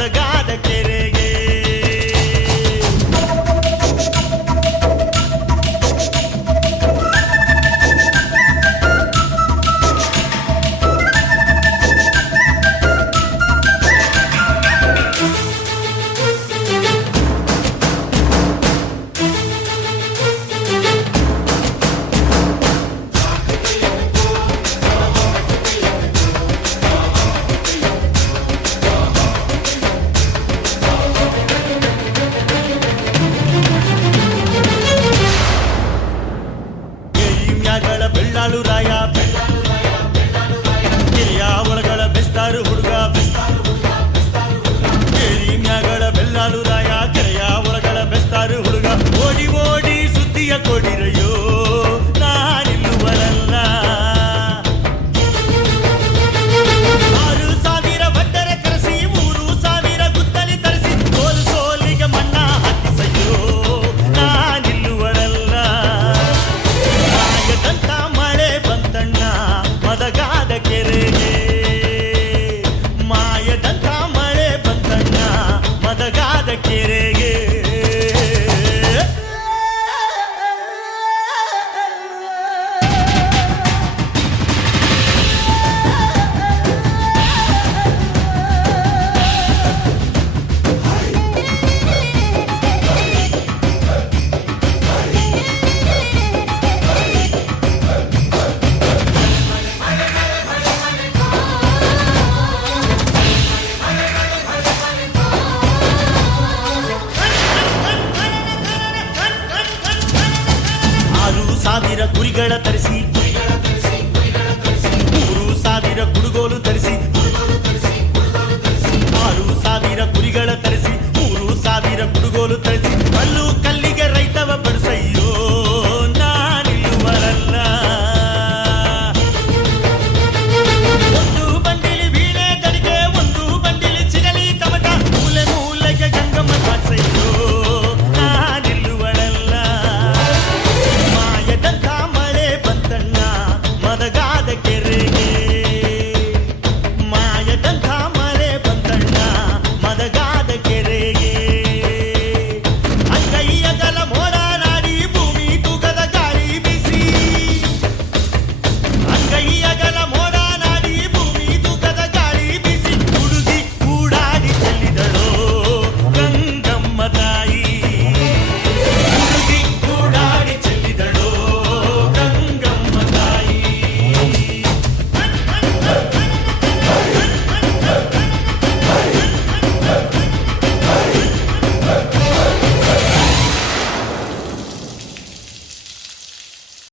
ಮದಗಾದ ಕೆರೆಗೆ. ಬೆಳ್ಳಾಳು ರಾಯ ಕೆರೆಯ ಒಳಗಳ ಬೆಸ್ತಾರು ಹುಡುಗ, ಕೇರಿ ಮ್ಯಾಗಳ ಬೆಳ್ಳಾಳು ರಾಯ ಕೆರೆಯ ಒಳಗಳ ಬೆಸ್ತಾರು ಹುಡುಗ. ಓಡಿ ಓಡಿ ಸುದ್ದಿಯ ಕೊಡಿರಯ್ಯೋ ನಾನಿಲ್ಲುವರಲ್ಲ. 6,000 ಭಟ್ಟರ ಕರೆಸಿ 3,000 ಗುದ್ದಲಿ ತರಿಸಿ ಸೋಲು ಸೋಲಿಗೆ ಮಣ್ಣ ಹಾಕಿಸಯ್ಯೋ ನಾನಿಲ್ಲುವರಲ್ಲ. ಮಾಯದಂತ ಮಳೆ ಬಂತಣ್ಣ ಮದಗಾದ ಕೆರೆಗೆ, ಮಾಯದಂತ ಮಳೆ ಬಂತಣ್ಣ ಮದಗಾದ ಕೆರೆಗೆ. ಸಾವಿರ ಕುರಿಗಳ ತರಿಸಿ 3,000 ಕುಡುಗೋಲು ತರಿಸಿ 6,000 ಕುರಿಗಳ